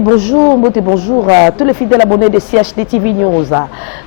bonjour à tous les fidèles abonnés de CHD TV News.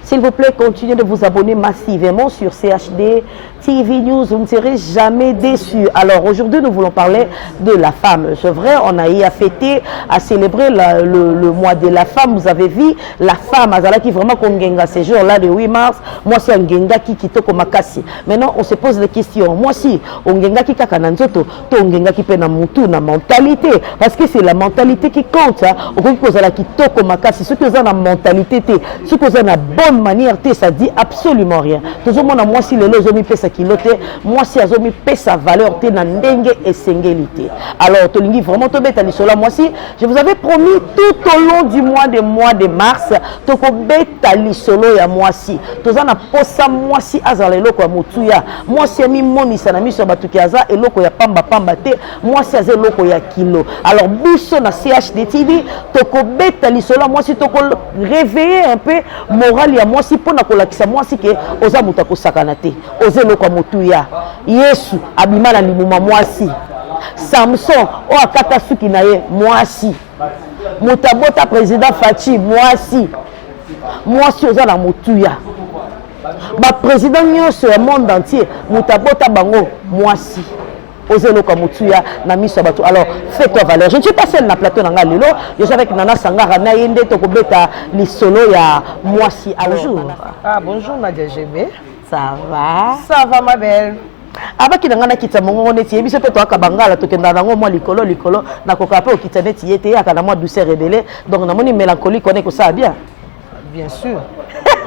S'il vous plaît, continuez de vous abonner massivement sur CHD TV News. Vous ne serez jamais déçus. Alors aujourd'hui, nous voulons parler de la femme. C'est vrai, on a eu à fêter, à célébrer le mois de la femme. Vous avez vu la femme, Azala qui vraiment kongenga ces jours-là de 8 mars. Moi, c'est un genga qui kitoko makasi. Maintenant, on se pose des questions. Moi, si on genga qui kakananzoto, ton genga qui pe na mutu na mentalité, parce que c'est la mentalité qui compte. On peut poser la kitoko makasi. Ce que vous avez la mentalité, ce que vous avez la bonne manière, ça dit absolument rien. Toujours moi si le lozo mi pesa kilote, moi si azo mi pesa valeur te na ndenge et sengelité. Alors tolingi vraiment to beta lisola moi si je vous avais promis tout au long du mois de mars to ko beta lisolo ya moi si. Toza na posa moi si azala eloko ya mutuya. Moi si mi moni sana mi so batuki aza eloko ya pamba te, moi si aza eloko ya kilo. Alors biso na CHD TV to ko beta lisolo moi si to ko réveiller un peu moral ya moi si pona kolakisa moi si ke oza muta ko sakana te oze loko mutuya Yesu abimala limuma moi si Samson o akata suki na ye moi si mutabota président Fachi moi si oza na mutuya ba président nyonso ya monde entier mutabota bango moi si oser loka mutuya na miso bato. Alors fais-toi valeur. Je ne suis pas seule na plateau nanga lelo, je suis avec Nana Sangara na yende to ko beta li solo ya moi si. Bonjour. Ah bonjour Nadia GB. Ça va? Ça va ma belle. Abaki na ngana kitsa mongo neti biso pe to akabangala to kenda nango mo likolo na koka pe okitsa neti yete ya kana mo douceur rebelle. Donc na moni mélancolie connaît que ça bien. Bien sûr.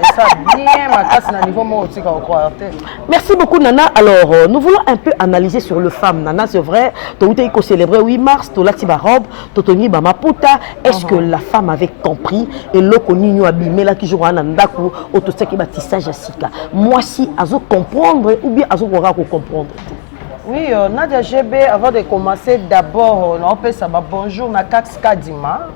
Et ça bien ma casse na niveau mo otika au croire. Merci beaucoup Nana. Alors nous voulons un peu analyser sur le femme. Nana c'est vrai, to uté ko célébrer 8 mars, to lati ba robe, to toni ba maputa. Est-ce que la femme avait compris et loko ninyo abimé là qui joue na ndaku auto seki ba tissage asika. Moi si azo comprendre ou bien azo ko comprendre. Oui, Nadia GB, avant de commencer, d'abord, on peut savoir bonjour na Kax Kadima.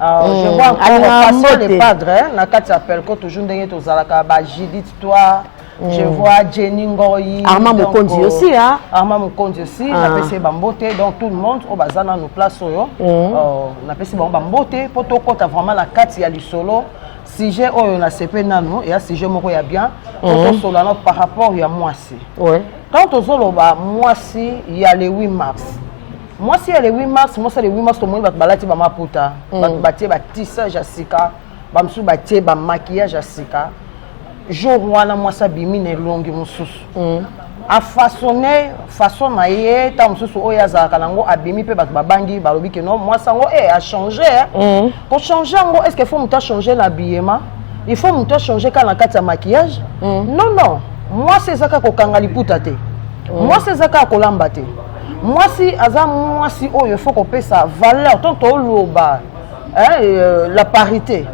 Je vois encore les padres, Nakat s'appelle quand toujours des gens Zalaka, Judith toi, je vois Jenny Ngoyi, Armand Mukondi aussi, hein? Armand Mukondi aussi, on a passé Bambote, donc tout le monde au bazana nous place on a passé Bambote, pour tout quand vraiment la carte il y a du solo, sujet on a CP nano et un sujet moko ya bien, pour solo par rapport à moi si. Quand on solo moi si il y a le 8 mars. Moi, si elle est 8 mars, moi, c'est le 8 mars, tout le monde va balader ma puta. Va bâtir ma tissage à sika, va me bâtir ma maquillage à sika. Jour où moi, ça bimine longue, mon sous. À façonner, façon naïe, tant sous oyaza, kanango, abimi, pe babangi, balobi que non, moi, ça a changé. Pour changer, est-ce qu'il faut me changer l'habillement? Il faut me changer quand la carte à maquillage? Non. Moi, c'est ça qu'on kangali putate. Moi, c'est ça qu'on lambate. Moi si oh il faut qu'on paie sa valeur tant la parité.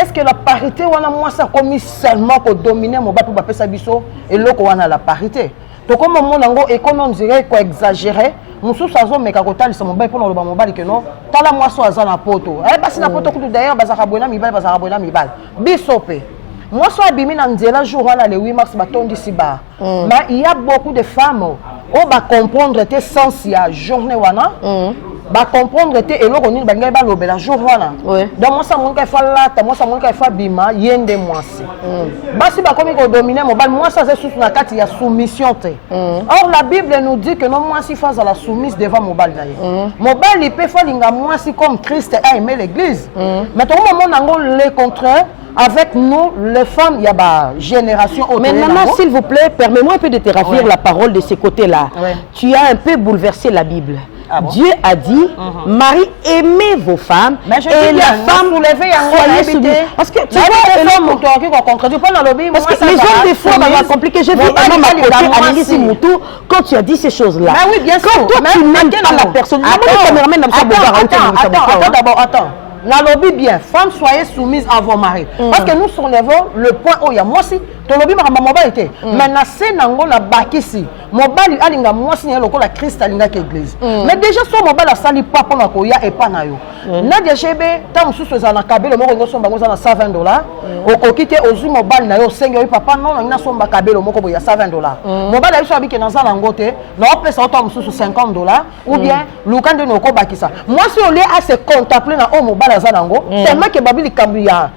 Est-ce que la parité on a moi ça comme seulement pour dominer mon bas pour payer sa biso et l'autre on a la parité. Donc comme mon nango et comme on dirait quoi exagérer mon sous ça zone mais kakotal c'est mon bas pour le mon bas que non tala moi so azana na poto basi na poto kutu d'ailleurs bazaka bona mibal bisope. Moi so abimi na nzela jour là le 8 mars batondi si ba. Mais il y a beaucoup de femmes on va comprendre tes sens ya journée wana va comprendre tes et l'on ni bangay ba lobela jour wana donc moi ça mon ka fa lata moi ça mon ka fa bima yende moi si basi ba comme ko dominer mon bal moi ça c'est sous na kati ya soumission te or la Bible nous dit que non moi si face à la soumise devant mon bal na ye mon bal il peut faire linga moi si comme Christ a aimé l'église mais tout le monde nango le contraire. Avec nous, les femmes, il y a une génération autre. Mais maman, s'il vous plaît, permets-moi un peu de te ravir la parole de ce côté-là. Tu as un peu bouleversé la Bible. Dieu a dit, Marie, aimez vos femmes et la femme, soyez soumise. Parce que tu vois, parce que les hommes des fois, va compliquer. J'ai vu un homme à côté, Alinisi Moutou, quand tu as dit ces choses-là. Mais oui, bien sûr. Quand toi, tu n'aimes pas la personne, attends. La lobby bien, femmes soyez soumises à vos maris. Parce que nous soulevons le point où il y a moi aussi, tolobi makamba mobali te mais na se nango na bakisi mobali alinga mwasi na lokola Christ alinga ke église mais déjà so mobali asali pa pona koya epa na yo Nadia Chebe ta mususu za na kabelo moko ngo somba ngo za na $120 okoki te ozwi mobali na yo sengi yo papa non na somba kabelo moko boya $120 mobali ayiso abiki na zala ngote na opesa auto mususu $50 ou bien lukande no ko bakisa mwasi ole a se contempler na o mobali za nango tellement que babili kambiya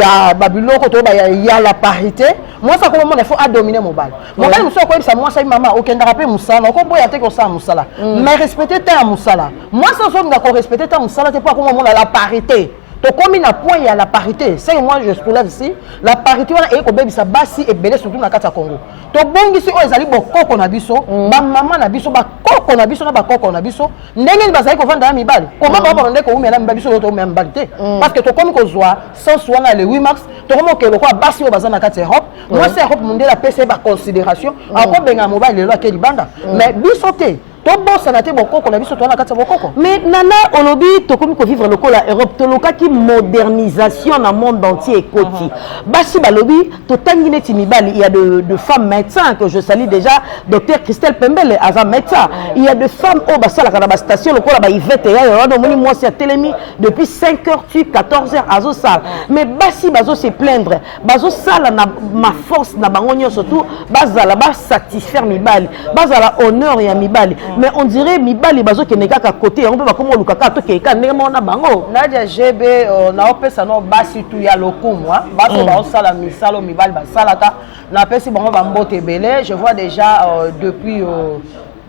ya babiloko to ba ya la parité moi ça comment il faut à dominer mobile mobile muso ko bisa moi ça maman okenda rappeler musala ko boya te ko sa musala mais respecter ta musala moi ça so nga ko respecter ta musala c'est pas comment la parité to comme na point il y a la parité c'est moi je soulève ici la parité wana e ko bebisa basi e belé surtout na kata Congo to bongisi o ezali bokoko na biso ba mama na biso ba koko na biso na ba koko na biso ndenge ni bazali ko vanda ya mibali comment ba ndeko umela mbiso to umela mibali te parce que to comme ko zwa sans wana le 8 mars to comme ke lokwa basi o bazana kata Europe moi c'est Europe mondial PC ba considération ako benga mobile le akeli banda mais biso te mais nana olobi to komi ko vivre lokola Europe to loka ki modernisation na monde entier ekoti basi balobi to tangine timibali il y a de femmes médecins que je salue déjà docteur Christelle Pembele aza médecin il y a de femmes au basala kana ba station lokola ba Yvette ya yo no moni moi c'est télémi depuis 5h tu 14h azo sala mais basi bazo se plaindre bazo sala na ma force na bangonyo surtout bazala ba satisfaire mibali bazala honneur ya mibali mais on dirait mibali bazo ke neka ka côté on peut ba komo lukaka to ke ka ndenge mona bango Nadia GB na opesa no basi tu ya lokumwa baso ba osala misalo mibali ba salaka na pesi bango ba mbote belé je vois déjà depuis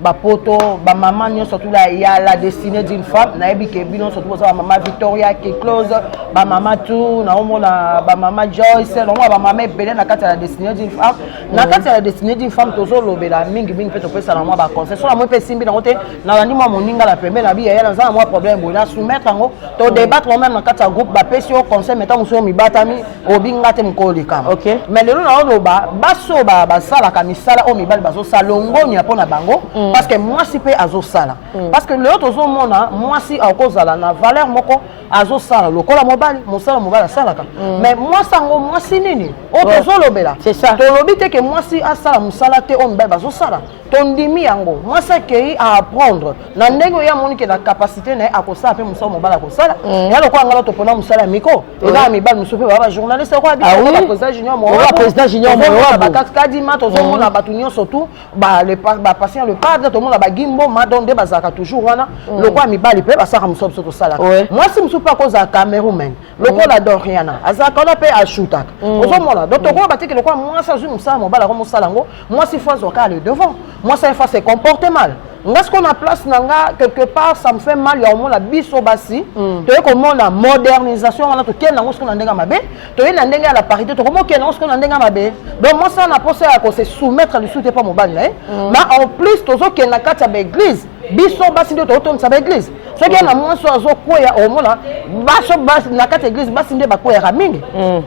bapoto ba maman nyo surtout là il y a la destinée d'une femme na ebi ke bino surtout ba maman Victoria qui close ba maman tout na omona ba maman Joyce na ba maman belé na kata la destinée d'une femme na kata la destinée d'une femme tozo lobela mingi pe to pesa na moi ba conseil so la moi pe simbi na ngote na landi moi moninga la pembe na bi ya na za moi problème bo na soumettre ngo to débattre même na kata groupe ba pesi au conseil mettons muso mi batami obinga te mkoli kama OK mais lelo na oloba baso ba sala kamisala o mi bali baso salongo ni apona bango parce que moi si pe azo sala parce que l'autre zo mona moi si akozala na valeur moko azo sala lokola mobali mosala mobali salaka mais moi sango moi si nini o tozo lobela c'est ça to lobi te que moi si asala musala te o mobali bazo sala tondimi yango moi ça que à apprendre na ndenge ya moni que la capacité na akosala pe musala mobali akosala ya lokola ngala to pona musala miko et là mibali musope ba journaliste ko abi ba président junior mo ba président junior mo ba kadima to zo mona batunyo surtout ba le ba patient le padre to mona ba gimbo ma donde bazaka toujours wana lokola mibali pe ba saka musope to sala moi si musope akoza Cameroun lokola Doriana azaka na pe ashutaka ozo mona donc to ko batiki lokola moi ça musala mobali ko musala ngo moi si fois zoka le devant moi ça fait se comporter mal. Est-ce qu'on a place nanga quelque part ça me fait mal il y a au moins la biso basi to comment la modernisation on a to ken nango ce qu'on ndenga mabe to yena ndenga la parité to comment ken nango ce qu'on ndenga mabe donc moi ça na pensé à se soumettre le soute pas mobile mais en plus to zo ken na kata ba église biso basi ndio to to sa ba église so ken na moi so zo koya au moins baso basi na kata église basi ndio ba koya mingi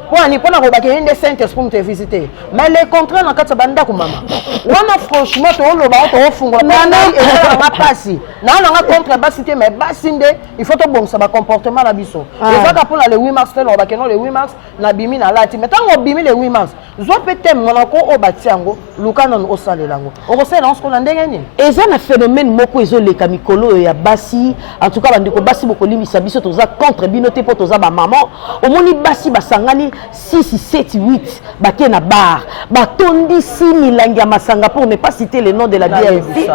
pour ni pona ko ba ke Saint Esprit te visiter mais les contrats na kata banda ko mama wana franchement to lo ba to fungo na pasi na contre basité mais basinde il faut to bon ça ba comportement la biso et ça pour le 8 mars on va que non le 8 mars na bimi na lati mais tant on bimi le 8 mars zo peut-être mona ko o batiango lukana no osalelango o sala on se ko ndenge ni et ça un phénomène moko ezoleka mikolo ya basi en tout cas bandeko basi bokolimisa biso toza contre binoté po toza ba maman omoni basi basangani 6 7 8 bake na bar batondi 6 milangi ya masanga pour ne pas citer le nom de la DLC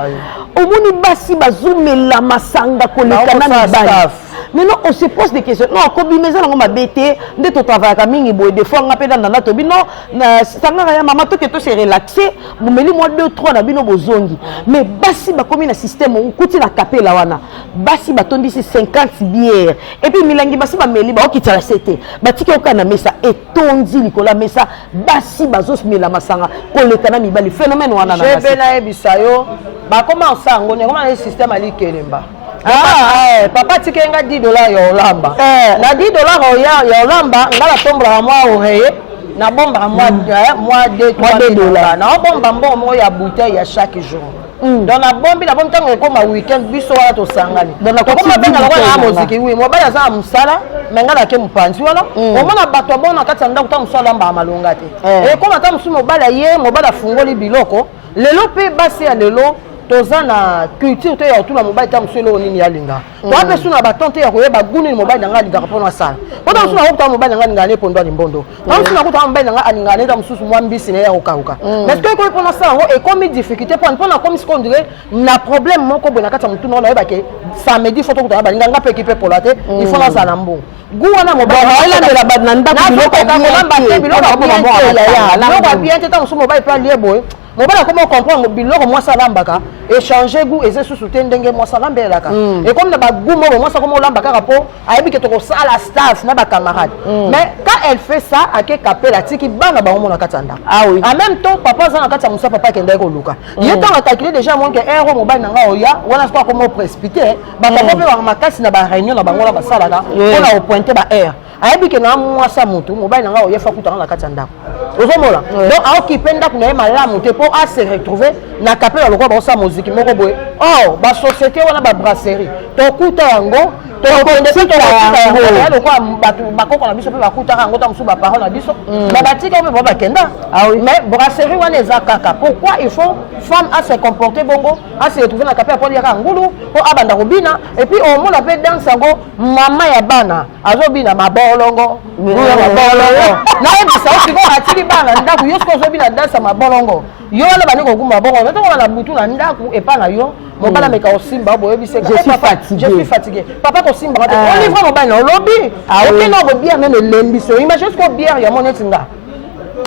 omoni basi bazumela masanga koleka na mibali. Maintenant on se pose des questions. Non, comme mais on m'a bêté, de tout travail comme mingi boy des fois on appelle dans la tobi non, sanga ya maman to que to se relaxer, vous meli moi 2 3 na bino bozongi. Mais basi ba comme na système on kuti la capella wana. Basi ba tondi 50 bières. Et puis milangi basi ba meli ba okita la cité. Ba tiki okana mesa et tondi likola mesa basi bazos mela masanga koleka na mibali phénomène wana na. Je bena ebisayo ba comment ça ngone comment le système ali kelemba. Papa tikenga $10 ya olamba na $10 ya olamba ngala tombra moi oreiller na bomba moi 2 $3 na bomba mbongo ya bouteille ya chaque jour donc na bombi ntango ekoma weekend biso wana tosangani tokoma benga lokola na moziki oui mobali aza na mosala me nga nake mopanzi wana omona bato abona na kati ya ndako ta mosala ambaka malonga te ekoma ta mosusu mobali aye mobali afungoli biloko lelo mpe basi ya lelo toza na culture te ya kotuna mobali ta mosu eloko nini yalinga toa mpe su na baton te ya koyeba gu nini mobali nanga alingaka mpona asala po ta mosu nakokuta mobali nanga alingaka ne pondo alimbondo ta mosu nakuta mobali nanga alingaka ne ta mosusu mwa mbisi na ye ya kokauka mais soki ekomi mpona asala yango ekomi difficulté mpona komi siko ondire na problème moko boye na kati ya motu nao nayebake samedi fo tokutana balinganga mpe ekipe pola te il faut nazala na mbongo gu wana mobaelandela na ndako biloko ya bien te ta mosu mobali mpe alie boye mobali akoma comprendre biloko mwasi alambaka échanger goût eza susu te ndenge mwasi alambelaka ekomi na bagoût moko mwasi akoma olamba kaka mpo ayebi ke tokosala staff na bacamarade mais quand elle fait ça ake kapela atiki bana bango mona kati ya ndako en même temps papa aza na kati ya mosa papa akendaki koluka ye ntango akalcule déjà monke ero mobali nanga oya wana siko akoma oprécipité bapapa mpe baka makasi na baréunion na bango na basalaka mpona opointe baere ayebi ke na mwasi ya motu mobali nanga oya fa kutanga na kati ya ndako ozomona donc aokipe ndako na ye malamu te mpo ase retrouve na kapela lokola baosala moziki moko boye or basociété wana babrasserie tokuta yango lokola bato bakoko na biso mpe bakutaka yango ta mosusu baparole na biso na batika mpe bao bakenda mais brasserie wana eza kaka pourquoi il faut femme ase comporter bongo ase retrouve na kapela mpo liaka ngulu mpo abanda kobina et puis omona mpe danse yango mama ya bana azobina mabolongo nayebisa osiko atiki bana ndako yo siko ozobina danse ya mabolongo yo wana bandi kokuma bongo notokona na butu na ndako epa na yo mobala meka osimba boyebiseka je suis fatigué papa kosimba te olivre mobali na olobi okende oko bière meme elembiso imagine siko bière ya moneti nga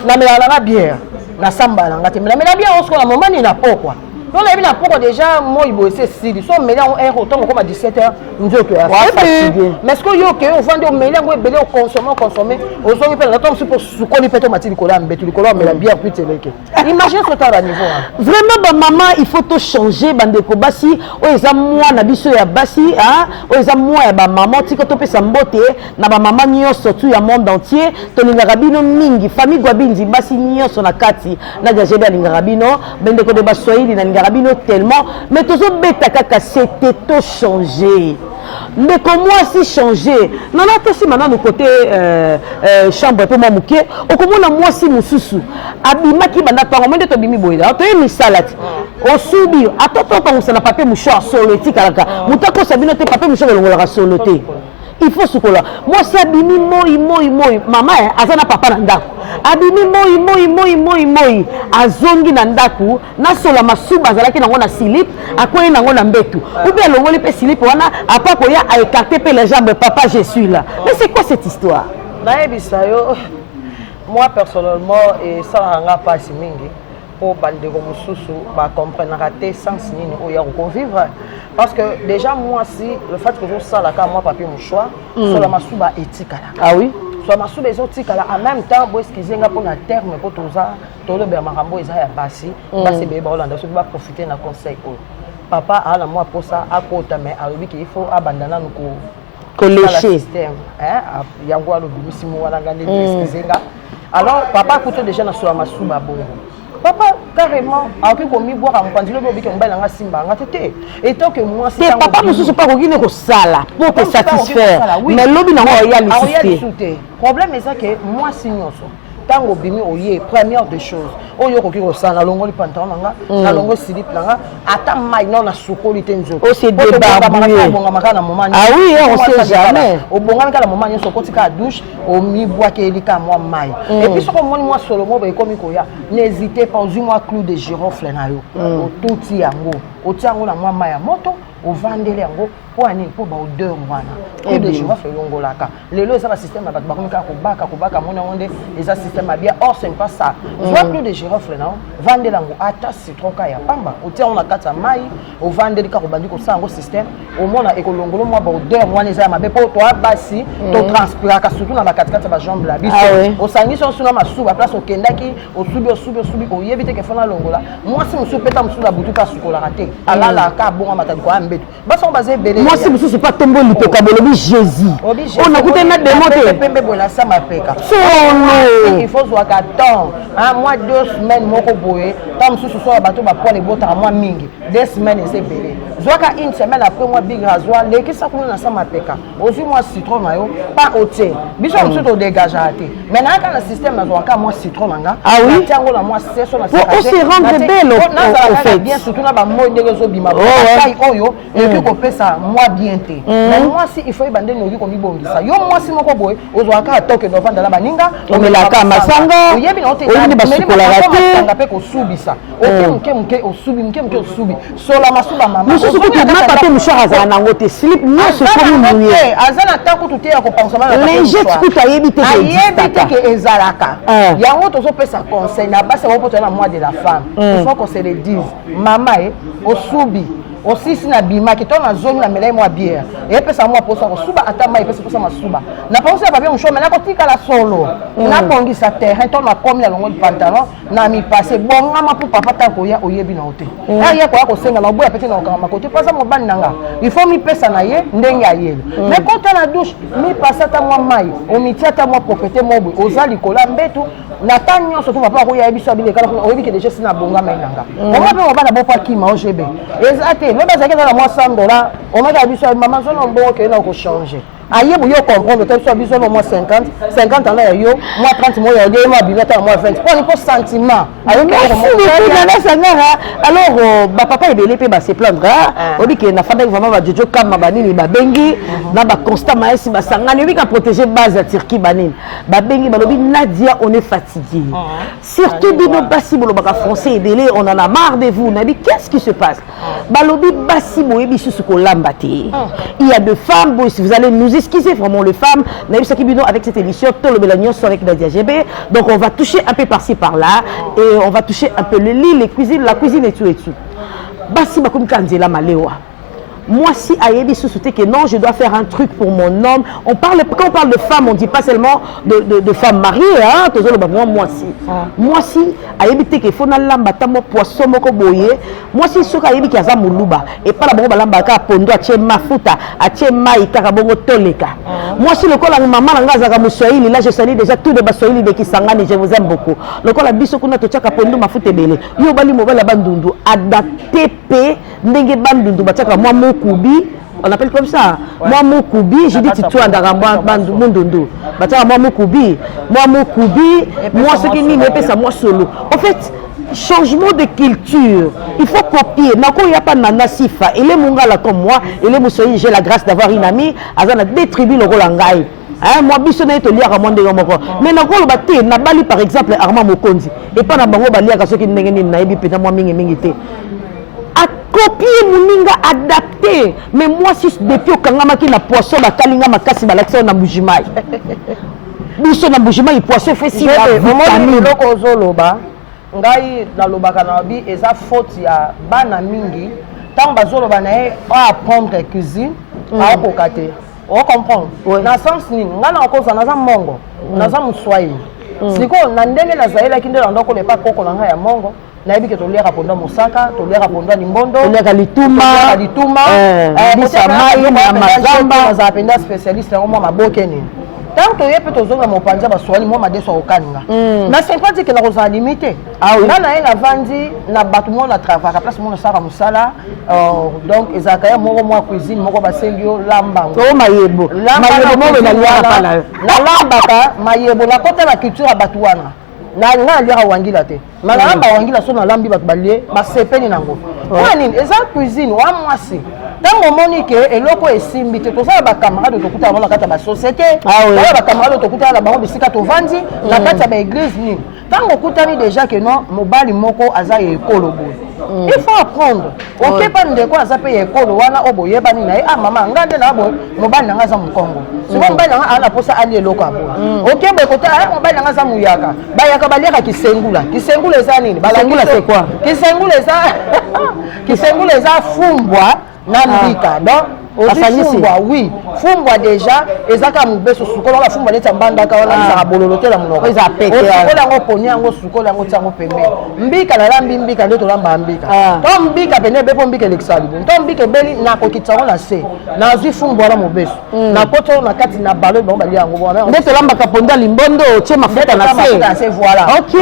namelaka nanga bière nasambala nanga te namela bière osiko na momani na pokwa on a vu la pourquoi déjà moi il bosse ici so mélange un autant comme à 17h nzoto ya fatigué mais ce que yo que on vend au mélange on belé consommer au so peut la tombe pour sukoli peut mati likola mbetu likola mais la bière plus teleke imagine ce temps à niveau vraiment ba maman il faut tout changer bande ko basi o eza moi na biso ya basi hein o eza moi ya ba maman tiko to pesa mbote na ba maman nyonso tout ya monde entier to lingaka bino mingi famille gwabinzi basi nyonso na kati na jajebe lingaka bino bande ko de baswahili na Rabino tellement mais toujours bêta kaka c'était tout changé mais comme moi si changé non si maintenant le côté chambre peu moi muké au comme moi si mususu abima ki banda pa moment to bimi boyda to yemi salati o subi atoto pa musana papier mouchoir solo etikaka mutako sabino te papier mouchoir longola solo te il faut ce là moi ça bimi moi maman azana papa na ndako abimi moi azongi na ndaku na sola masuba azalaki nango na slip akoyi nango na mbetu ou bien longoli pe slip wana apa koya a écarter pe les jambes papa je suis là mais c'est quoi cette histoire nayebisa yo moi personnellement et ça ranga pas si mingi pour bandeko mosusu ba comprendre te sens nini oya ko vivre parce que déjà moi si le fait que je sois là quand moi papier mon choix sur la masuba etika là ah oui soit masuba ezotika là en même temps bo excuser nga pour na terme pour toza tolo be makambo eza ya basi basi be ba Hollande so ba profiter na conseil o papa ala moi pour ça à côté mais alobi qu'il faut abandonner nous ko lécher système hein yango alobi misimo wala ngande excuser nga alors papa coûte déjà na sur la masuba bongo papa carrément avec comme boire en pendule bo biki mbala nga simba nga tete et tant que moi c'est papa mususu pas ko kine ko sala pour te satisfaire mais lobi na ngo ya lisité problème est ça que moi signonso tango bimi oye première des choses oyo ko kiko sala longo li pantalon nanga na longo slip nanga ata mai non na sukoli tenzo o c'est débarbouillé ah oui on sait jamais au bonga kala moment nyo sokoti ka douche au mi bois ke elika moi mai et puis soko moni moi solo mo ba komi ko ya n'hésitez pas aux moi clou de girofle na yo o tuti yango o tiango na moi mai ya moto o vandele yango po ani po ba odeur wana clou de girofle yongolaka lelo eza ba système ba komi ka ko baka mona onde eza système bien or c'est pas ça soit clou de girofle na vandele yango ata citron ka ya pamba o tiango na kata mai o vandele ka ko bandi ko sango système au mona ekolongolo moi ba odeur wana eza mabe po to abasi to transpira ka surtout na ba katikata ba jambe la biso o sangi so suna masuba place o kendaki o subi o yebite ke fona longola moi si musu peta musu la butu ka sukola raté alala ka bonga matako ambe betu baso basé belé moi si mususu pas tombo lipeka bolobi Jésus on a coûté na démonter pembe bola sa mapeka solo il faut soit 14 moi 2 semaines moko boye tant mususu so bato ba pour les bota moi mingi 2 semaines c'est belé zoaka une semaine après moi big rasoir leki sa kuna na sa mapeka aussi moi citron mayo pas ôter biso mususu to dégager até maintenant quand le système na zoaka moi citron nanga ah oui tiango la moi c'est sur la on se rendre belle au fait bien surtout na ba moi ndenge zo bima ba oyo et que ko pesa moi bien té mais moi si il faut bande noki ko mibongisa yo moi si moko boy ozoaka toke do vanda la baninga o melaka masanga oyebi na ote oyini basukola raté nga pe ko subisa oke mke osubi mke osubi sola masuba mama mususu ko na papier mouchoir azana nango te slip nyonso komi mouillé azana tanko tout ya ko penser na lingette tout ayebi te que ezalaka yango tozo pesa conseil na base ko potana moi de la femme il faut qu'on se le dise mama osubi aussi si na bima ki tona zone na melai moi bière et pesa moi posa ko suba atama et pesa masuba na penser papier mouchoir mais na ko tika la solo na pongi sa terrain tona komi na longo pantalon na mi passer bon ngama pour papa ta ko ya oyebi na ote ya ko senga na boya pete na okama côté pasa mo ban nanga il faut mi pesa na ye ndenge ayele mais quand na douche mi pasa ta moi mai o mi tiata moi propriété mo bo ozali kola mbetu na tanyo so papa ko ya biso abile kala ko oyebi ke déjà sina bonga mai nanga o mo pe mo bana bo pa ki ma o jebe ezate même ça que dans moi $100 on m'a dit ça maman son bon que na ko changer aye bu yo comprendre que soit biso moi 50 ans là yo moi 30 mois yo moi bilata moi 20 pour sentiment aye alors ba papa ebele pe ba se plaindre obi ke na fanda vraiment ba jojo kama banini ba bengi na ba constat maesi ba sangani obi ka protéger base à Turquie banini ba bengi balobi Nadia on est fatigué surtout bino basi bolo baka français ebele on en a marre de vous nabi qu'est-ce qui se passe balobi basi boye bisu ko lambati il y a deux femmes si vous allez nous excusez vraiment les femmes avec cette émission avec Nadia GB. Donc on va toucher un peu par-ci par-là et on va toucher un peu le lit, les cuisines, la cuisine et tout et tout. Basi bakum kanzela malewa. Moi, si Ayebi sous-souté que non, je dois faire un truc pour mon homme. Quand on parle de femme, on ne dit pas seulement de femmes mariées. Hein? Moi, si. Moi, si Ayebi te que faut na lamba tamo poisson moko boye. Moi, si soka Ayebi ki aza muluba et pas la bongo lamba ka pondo a tche mafuta, a tche mai ka bongo toleka. Moi, si le col la maman nga zaka muswahili, là je salue déjà tous les baswahili de Kisangani, je vous aime beaucoup. Le col la biso kuna to tchaka pondo mafuta belé. Yo bali mobile bandundu adapté pe ndenge bandundu bataka moi Kubi, on appelle comme ça. Moi Moukubi, j'ai dit tu as dans Mundondo. Moi Moukubi, moi ce qui n'y n'est ça moi solo. En fait, changement de culture. Il faut copier. Il n'y a pas de nasifa. Il est mongala comme moi. Il est moussoyi. J'ai la grâce d'avoir une amie. Elle a détribué le Rolangaï. Moi, je suis lié à mon développement. Mais na bali par exemple Armand Mokonzi. Et pas na bango bali à ceux qui n'engagent na ebi pena moi mingi. À copier moninga adapté mais moi si depuis au kangama qui na poisson ba kalinga makasi ba l'action na bujimai biso na bujimai poisson fait si la vitamine loko zoloba ngai na lobaka na bi eza faute ya bana mingi tant bazoloba na e apprendre cuisine a kokate on comprend na sens ni ngana okoza na za mongo na za muswahili siko na ndenge na zaela kindela ndoko le pa koko na ya mongo na ebi ke toliaka ponda mosaka toliaka ponda limbondo toliaka lituma bisa mai na mazamba za penda spécialiste ngo maboke ni tant que yepe tozonga mopanja baswali mo madeso okaninga na sympathique na rosa limité na na ena vandi na batu mo na travail à place mo na sara musala donc ezakaya moko mo cuisine moko basengio lamba mayebo mo na liara pala na lamba ka mayebo la kota la culture batuana na liara wangila te malala ba wangila so na lambi batu balie basepeni nango kwa nini eza cuisine wa mwasi tango monique eloko esimbi te tosala ba camarade tokuta na kata ba société ba camarade tokuta na bango bisika to vandi na kata ba église ni tango kutani déjà que non mobali moko aza ekolo boy il faut apprendre OK pas ndeko aza pe ekolo wana oboye bani na mama ngande na boy mobali nanga za mukongo siko mobali nanga ana posa ali eloko abo OK boy kota mobali nanga za muyaka bayaka baliaka kisengula eza nini balangula c'est quoi kisengula eza fumbwa na mbika donc fumbwa oui fumbwa déjà ezaka mubeso sukola la fumbwa neta mbandaka wana za bololote la munoko eza pete sukola ngo poni yango sukola ngo tiango pembe mbika la lambi mbika ndeto lamba mbika to mbika pene bepo mbika lexali to mbika beli na kokitsango na se na zi fumbwa la mubeso na poto na kati na balo ba bali yango bona ndeto lamba kaponda limbondo tie mafuta na se voilà OK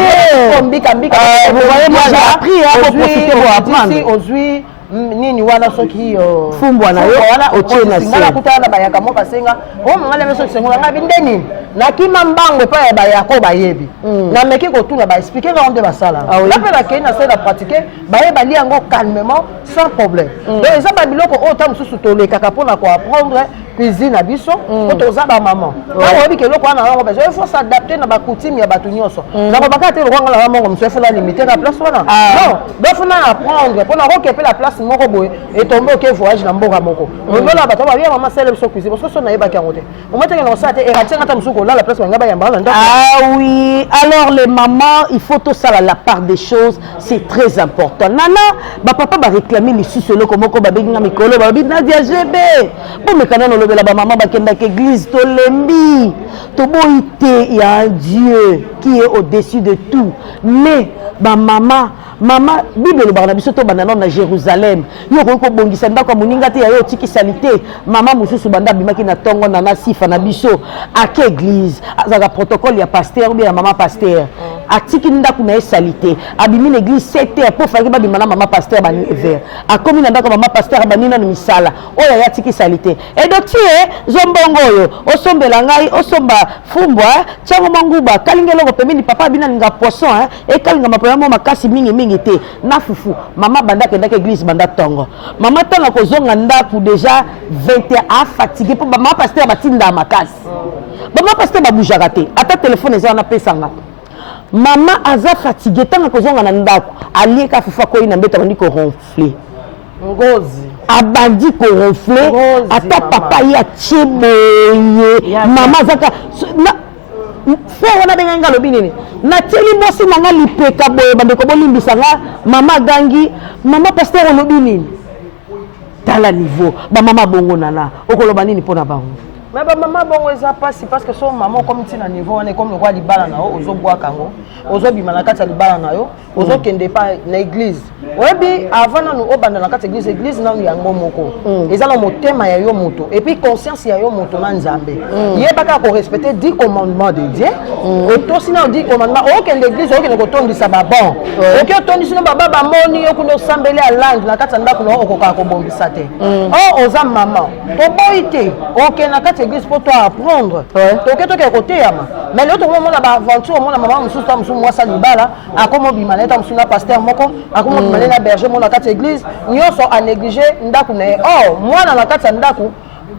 mbika vous voyez moi j'ai appris hein pour profiter pour apprendre aujourd'hui nini wana soki fumbwa na yo otie na se ngala kutana bayaka mo basenga o ngala meso sengola ngabi ndeni na kima mbango pa ya bayako bayebi na meki ko tuna ba expliquer nga onde basala la pe la kena c'est la pratiquer bayeba li yango calmement sans problème donc eza ba biloko o ta mususu toleka pona ko apprendre cuisine à biso pour toza ba maman na obi ke loko wana ngo besoin il faut s'adapter na ba coutume ya batu nyonso na ko bakate lo ngala la maman mso fela limiter la place wana non do funa apprendre pona ko kepe la place moko boye et tomber ke voyage na mboka moko ngola bato ba bien maman célèbre so cuisine parce que so na yeba ki ngote o mate ke no sa te e ratenga ta musuko la place ngaba ya mbala ndako oui alors les mamans il faut tout ça la part des choses c'est très important nana ba papa ba réclamer les sous comment ko ba benga mikolo ba bi Nadia GB bon mais quand on la maman bakenda église to lembi to boité il y a un Dieu qui est au-dessus de tout mais ba maman Bible le bana biso to banana na Jérusalem yo ko bongisa ndako moninga te ya yo tiki salite mama mususu banda bimaki na tongo na sifa na biso ak église azaka protocole ya pasteur ou bien ya mama pasteur atiki ndako na salite abimi na église 7h pour faire ba bimana mama pasteur ba ver akomi na ndako mama pasteur ba nina na misala oya ya tiki salite et donc zombongo yo osombela ngai osomba fumbwa chango manguba kalingelo ko pemini papa bina ninga poisson et kalinga mapoya mo makasi mingi te na fufu mama banda kenda ke église banda tongo mama tanga ko zonga ndaku déjà 21 fatigué pour mama pasteur batinda makasi mama pasteur ba boujaka te ata téléphone eza na pesanga mama aza fatigué tanga ko zonga na ndaku alieka fufa ko ina mbeta ndiko ronfler ngozi abandi ko ronfler ata papa ya cheboye mama zaka frère wana benga lobi nini na teli mosi nanga lipeka boye bande ko bolimbisa nga mama gangi mama pasteur lobi nini tala niveau ba mama bongo nana okoloba nini pona bango mais ba mama bongo eza pasi parce que son maman comme tina niveau wana comme le roi libala na yo ozo bwa kango ozo bima na kati ya libala na yo ozo kende pa na église oyebi avant na no obanda na kati église na yango moko eza na motema ya yo moto et puis conscience ya yo moto na nzambe yebaka ko respecter 10 commandements de Dieu et to sina 10 commandements okende église okende ko tondisa ba bon okyo tondisa ba baba moni okuno sambele ya langue na kati ndako no okoka ko bombisa te oza maman to boite okende na kati église pour toi apprendre to côté yama mais l'autre moment la aventure mon maman mususu ta mususu mwasa libala akomo bimana ta mususu na pasteur moko akomo bimana na berger mon na kati église nyonso a négliger ndaku na mwana na kati ndaku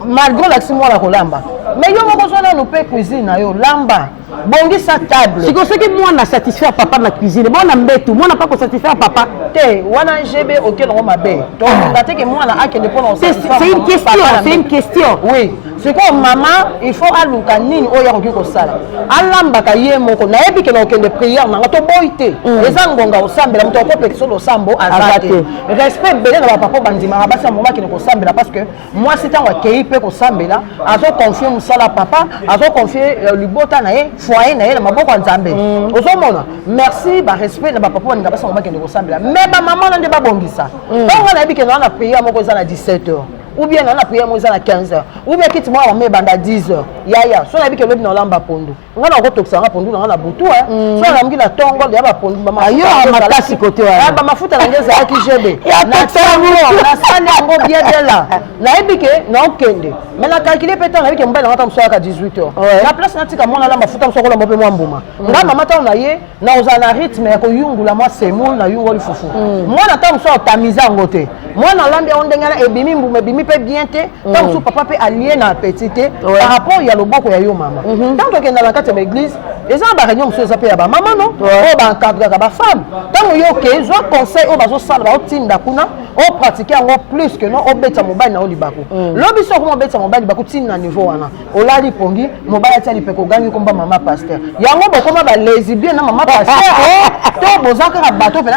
malgré l'action moi la kolamba mais yo moko zona no pe cuisine na yo lamba bongi sa table si ko seki mwana satisfaire papa na cuisine mwana mbetu mwana pas ko satisfaire papa te wana GB auquel on m'a bé donc ndaté que mwana akende pour on c'est une question oui c'est comme maman il faut aluka nini oya ko sala alambaka ye moko na yebi ke na okende prière na to boité eza ngonga osambela muto ko pekso lo sambo azate respect belé na papa bandima basa moma ke ko sambela parce que moi c'est en akei pe ko sambela azo confier musala papa azo confier libota na ye foyer na ye na maboko ya nzambe ozomona merci ba respect na papa bandima basa moma ke ko sambela mais ba maman na nde ba bongisa donc na yebi ke na prière moko eza na 17h ou bien on a prié moi à 15h ou bien quitte moi on met banda 10h yaya so na bi ke lobi na lamba pondo ngana ko toksanga pondo na butu so na mgi na tongo ya ba pondo ba ayo makasi côté wa ba mafuta na ngeza ya kijebe na tongo na sali ngo bien de là na bi ke na okende mais na calculer peut-être na bi ke mbala ngata msoka 18h na place na tika mona la mafuta msoko la mpe mwambuma nga mama ta na ye na ozana rythme ya ko yungula moi semol na yungoli fufu mwana ta msoka tamiza ngote mwana lambi ondengana ebimi mbuma ebimi pe bien te tant que papa peut allier na petit par rapport ya loboko ya yo mama tant que na la kati ya église Et ça, bah, réunion, monsieur, ça peut y avoir maman, non? Oh, bah, encadrer la femme. Tant que ok, je conseille, oh, bah, je sale, bah, oh, tin d'akuna, oh, pratiquer encore plus que non, oh, bête à mobile, na, oh, libako. L'objet, sur comment bête à mobile, libako, tin na niveau, ana. Oh, là, li pongi, mobile, tiens, li peko, gagne, comme maman pasteur. Yango, bah, comment, bah, les bien, na, maman pasteur, oh, to, bozaka, la bateau, fait, là,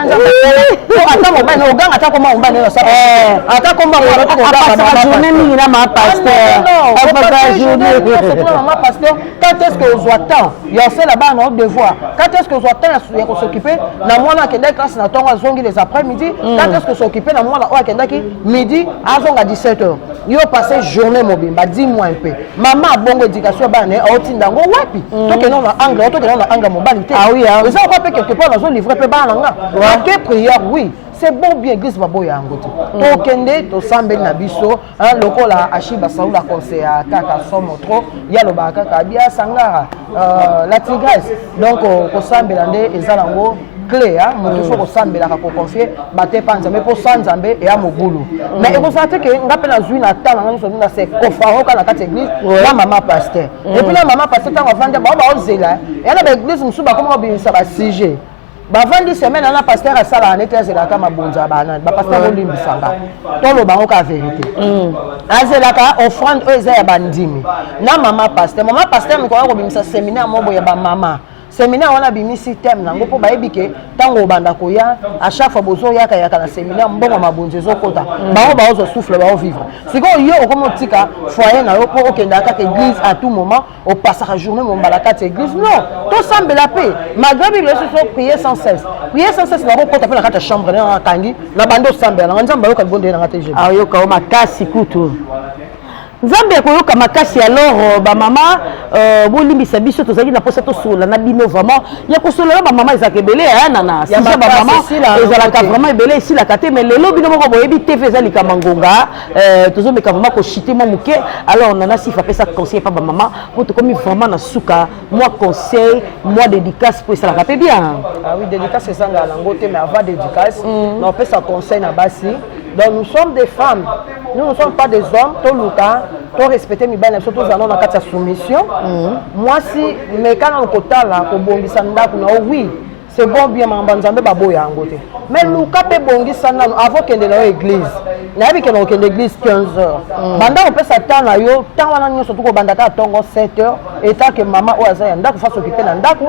attends, mobile, no, gang, attends, comment, mobile, no, ça, attends, comment, maman pasteur, quand est-ce que vous attend? Il y a fait là-bas notre devoir. Quand est-ce que vous attend à s'occuper? Dans moi, la classe, na tonga zongi les après-midi. Quand est-ce que s'occuper? Dans moi, la qui midi à 17h. Il a passé journée mobile. Bah dis-moi un peu. Maman a bonne éducation, bah né, au tindango wapi. Toi que non la angle, toi que non la angle mobilité. Ah oui, mais ça on peut quelque part dans zone livré peu bas là. Ok prière, oui. C'est bon bien église baboya ngoto. To kende to sambe na biso, hein lokola Ashiba Saoula conseil à kaka somo trop, ya lo ba kaka bia sangara la tigresse. Donc ko sambe lande ezalango clé hein, mo faut ko sambe la ko confier baté panza mais pour sanzambe et a mogulu. Mais e ko sate ke ngape na zui na tala ngani so na se kofaro kana kati église la maman pasteur. Et puis la maman pasteur tant vendre ba ozela. Et la église musuba comme bi ça ba sujet. Bah, 20 semaines, on a pasteur à ça, on était à la cama bonza, bah, pasteur au limbe sanga. Tout le baroque à vérité. Azelaka, offrande, eux, et bandimi. Na maman pasteur, me croit au ça séminaire, mon boy, maman. Séminaire, on a mis système, n'a pas bah, ébiqué, tant au bandakoya, à chaque fois, besoin, yaka, yaka, la séminaire, bon, ma bonze, kota. Bah, on souffle, bah, on vivre. C'est qu'on y a au romantique, foyer, n'a pas aucun d'accord, église à tout moment, au passage à journée, mon balakate église. Non, tout semble la paix. Malgré que ce soit prier sans cesse. Prier sans cesse, n'a pas pour taper la carte chambre, dans la tangi, la bande semble, on a un baroque à bon dans la TG. Ah, yo, ma casse, couteau. Nzambe koyoka makasi alors ba mama bolimbisa biso tozaki na posa to sola na bino vraiment ya kosola ba mama ezaka ebele ya nana si ba mama ezalaka vraiment ebele ici la kate mais lelo bino moko boyebi TV ezali kamangonga tozo meka vraiment ko chiter mo muke alors nana si fa pesa conseil pa ba mama pour te comme vraiment na suka moi conseil moi dédicace pour ça la kate bien. Ah oui, dédicace c'est ça la ngote mais avant dédicace on pesa conseil na basi. Donc nous sommes des femmes, nous ne sommes pas des hommes, tout le temps, tout respecter mes bains, surtout dans la soumission. Moi si, mais quand on côté là, au bongi sanda, oui, c'est bon bien, mais on va boya en côté. Mais nous quand on bongi sanda, avant qu'il y ait l'église, il y a une église 15 heures. Pendant on peut s'attendre là, tant on a surtout qu'on bandata attend 7 heures, et tant que maman ou azaya, on faut s'occuper d'un dako.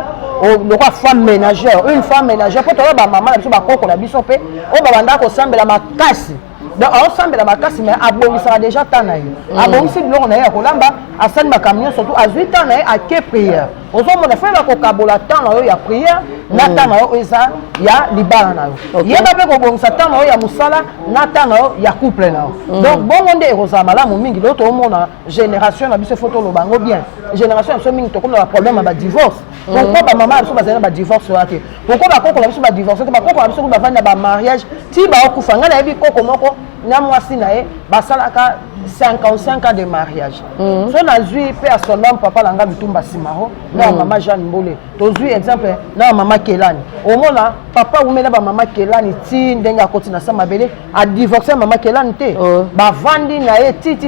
Donc femme ménagère, une femme ménagère pour toi maman la biso ba koko la biso pe o ba banda ko sambela makasi. Donc on sambela makasi mais abongisa déjà tanayi. Abongisi biloko na ya kolamba asani ba camion surtout à 8 ans na à ke prière. Ozo mona fait la ko kabola temps na yo ya prière na temps na yo eza ya libala na yo. Yeba pe ko bongisa temps na yo ya musala na temps na yo ya couple na yo. Donc bon monde eroza malamu mingi l'autre au monde génération na biso photo lo bango bien. Génération so mingi to comme le problème ba divorce. Pourquoi ba maman biso bazana ba divorce waté? Pourquoi ba koko la biso ba divorce? Ba koko la biso ba vanda ba mariage ti ba okufa ngana yebi koko moko na mwasi na ye basalaka 55 ans de mariage. So na zui pe à son homme papa langa bitumba simaro na maman Jeanne Mbole. To zui exemple na maman Kelani. Au mona papa ou mena ba maman Kelani ti ndenga koti na sama bele a divorcer maman Kelani te. Ba vandi na ye ti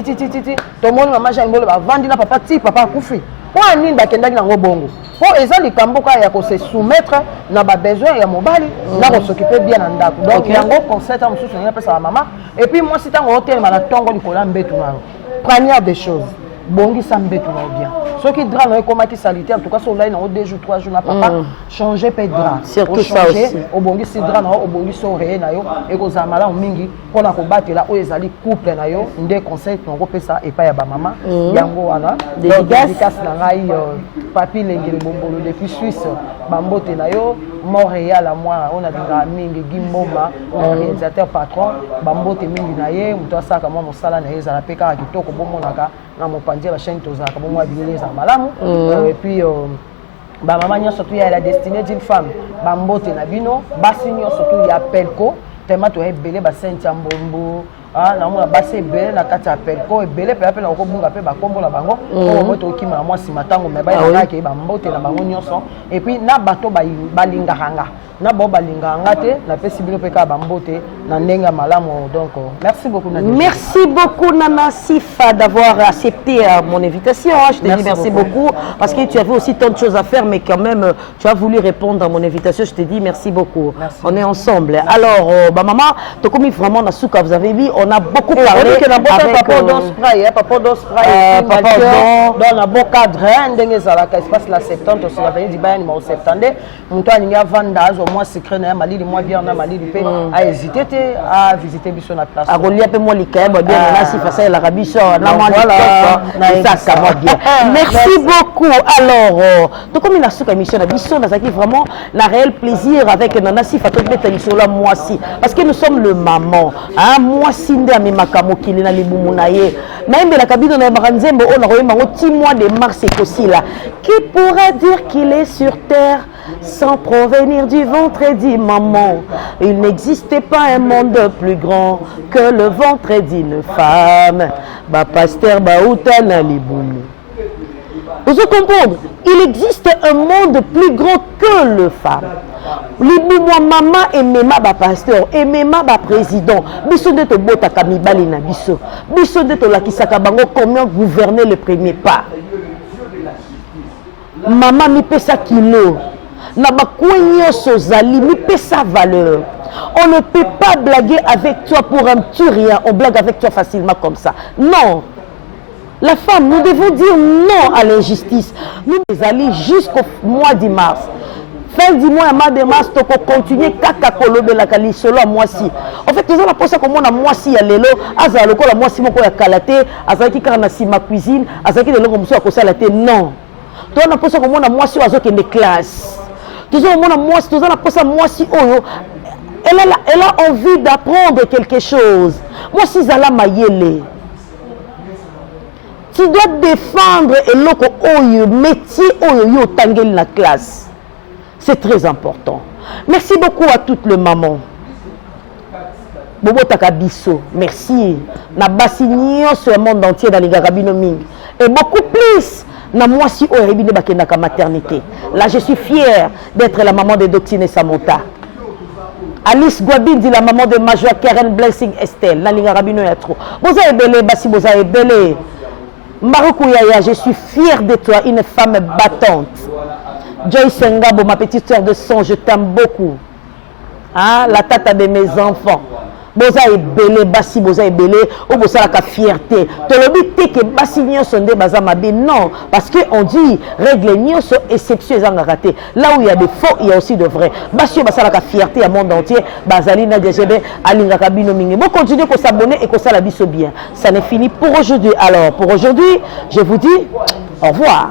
to mona maman Jeanne Mbole ba vandi na papa ti papa kufi. Pour nini bakendaki nango bongo po eza likambo ka ya ko se soumettre na ba besoin ya mobali na ko s'occuper bien na ndako donc yango conseil am susu na pesa mama et puis moi si tango hotel na tongo likola mbetu na première des choses bongi sa mbetu na bien ceux qui drap na komaki sanitaire en tout cas sur là na 2 jours 3 jours na papa changer pe drap surtout ça aussi au bongi si drap na au bongi so ré na yo e ko za mala mingi pona ko batela o ezali couple na yo nde conseil tongo pesa et pa ya ba mama yango wana dédicace na ngai papi lengele bombolo depuis Suisse bambote na yo Montréal à moi on a dinga mingi gimbomba réalisateur patron bambote mingi na ye muto asaka mo mosala na ye za la peka kitoko bomonaka na mopanzi ba chaîne tozaka bo moi bilele za malamu et puis ba mama nya surtout ya la destinée d'une femme bambote na bino basi nya surtout ya pelko tellement to ebele ba Saint Ambombo ah na mona basi ebele na kati ya pelko ebele pe na kobunga pe bakombo na bango o moto okima na mwasi matango me ba ya ke ba mbote na bango nyonso et puis na bato balinganga na bo balinganga te na pesi bilo pe ka ba mbote na ndenga malamu. Donc merci beaucoup Nana. Merci beaucoup Nana Sifa d'avoir accepté mon invitation. Je te dis merci beaucoup parce que tu avais aussi tant de choses à faire, mais quand même tu as voulu répondre à mon invitation. Je te dis merci beaucoup. Merci. On est ensemble. Merci. Alors maman, tu as commis vraiment na souka, vous avez vu, on a beaucoup parlé avec papa dans spray, papa dans spray, papa dans la beau cadre, ndenge zalaka espace la 70 aussi la venue du bain numéro 70. Monto aninga vanda au moins secret na malili moi bien na malili pe a hésité à visiter biso na place. A relia pe moi likaeba bien Nana Sifa ça la rabiso na moi ça ça va bien. Merci beaucoup. Alors to comme na souka émission na biso na zaki vraiment la réel plaisir avec Nana Sifa to beta biso la moi si parce que nous sommes le maman hein moi si nde amemaka mokili na libumu na ye même la cabine na baranzembo on a royema ngo 10 mois de mars et aussi là qui pourra dire qu'il est sur terre sans provenir du ventre dit maman. Il n'existait pas un monde plus grand que le ventre d'une femme. Ba pasteur Baouta na libumu. Vous comprenez? Il existe un monde plus grand que le femme. Libumu maman et mema ba pasteur et mema ba président. Biso de to bota kamibali na biso. Biso de to lakisaka bango comment gouverner le premier pas. Maman mi pesa kilo. Na bakwenyo sozali mi pesa valeur. On ne peut pas blaguer avec toi pour un petit rien. On blague avec toi facilement comme ça. Non. La femme, nous devons dire non à l'injustice. Nous allons jusqu'au mois de mars. Fin du mois de mars, tu peux continuer kaka kolobe la kali solo à moisi. En fait, nous allons penser comme on a moisi à l'élo, azaloko la moisi moko ya kalate, azalaki kana si ma cuisine, azalaki de l'ongo muso à kosa la te. Non. Tu on a pensé comme on a moisi à zoke de classe. Tu as moisi, tu as pensé moisi oyo. Elle a envie d'apprendre quelque chose. Moi, si Zala Mayele, tu dois défendre le métier oyo tangel la classe. C'est très important. Merci beaucoup à toutes les mamans. Bobo Takabiso, merci. Na basignon sur le monde entier dans les Garabino Ming. Et beaucoup plus. Na moi si au rébine bakenaka maternité. Là, je suis fière d'être la maman de Doctine Samota. Alice Gwabin dit la maman de Major Karen Blessing Estelle. La ligne rabino ya trop. Boza ebele, basi boza ebele. Maruku Yaya, je suis fière de toi, une femme battante. Joyce Ngabo, ma petite soeur de sang, je t'aime beaucoup. Hein? La tata de mes enfants. Boza ebele, basi boza ebele, ou boza la fierté. Te le dit que basi nyo sonde baza mabe. Non, parce que on dit règle nyo so exception raté. Là où il y a des faux, il y a aussi de vrais. Basi boza la fierté à monde entier. Bazali na djebe alinga kabino mingi. Bon, continuez pour s'abonner et pour ça la biso bien. Ça n'est fini pour aujourd'hui. Alors pour aujourd'hui, je vous dis au revoir.